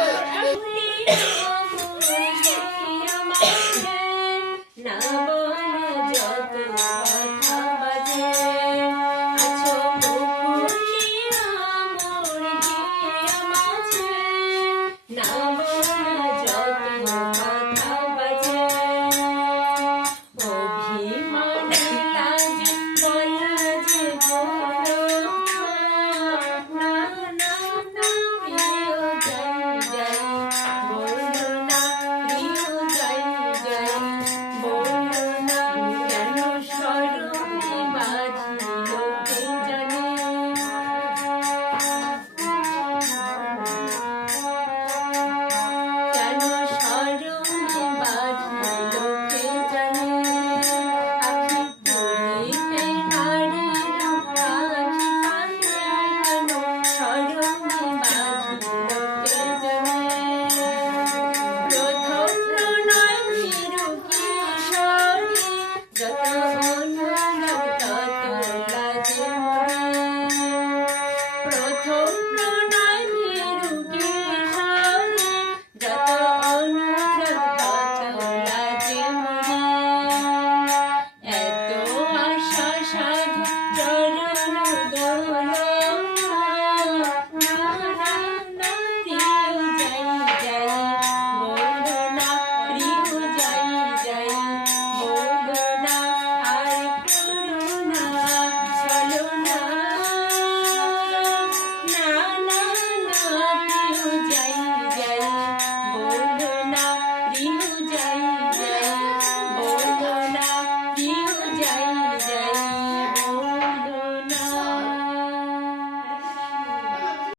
Please,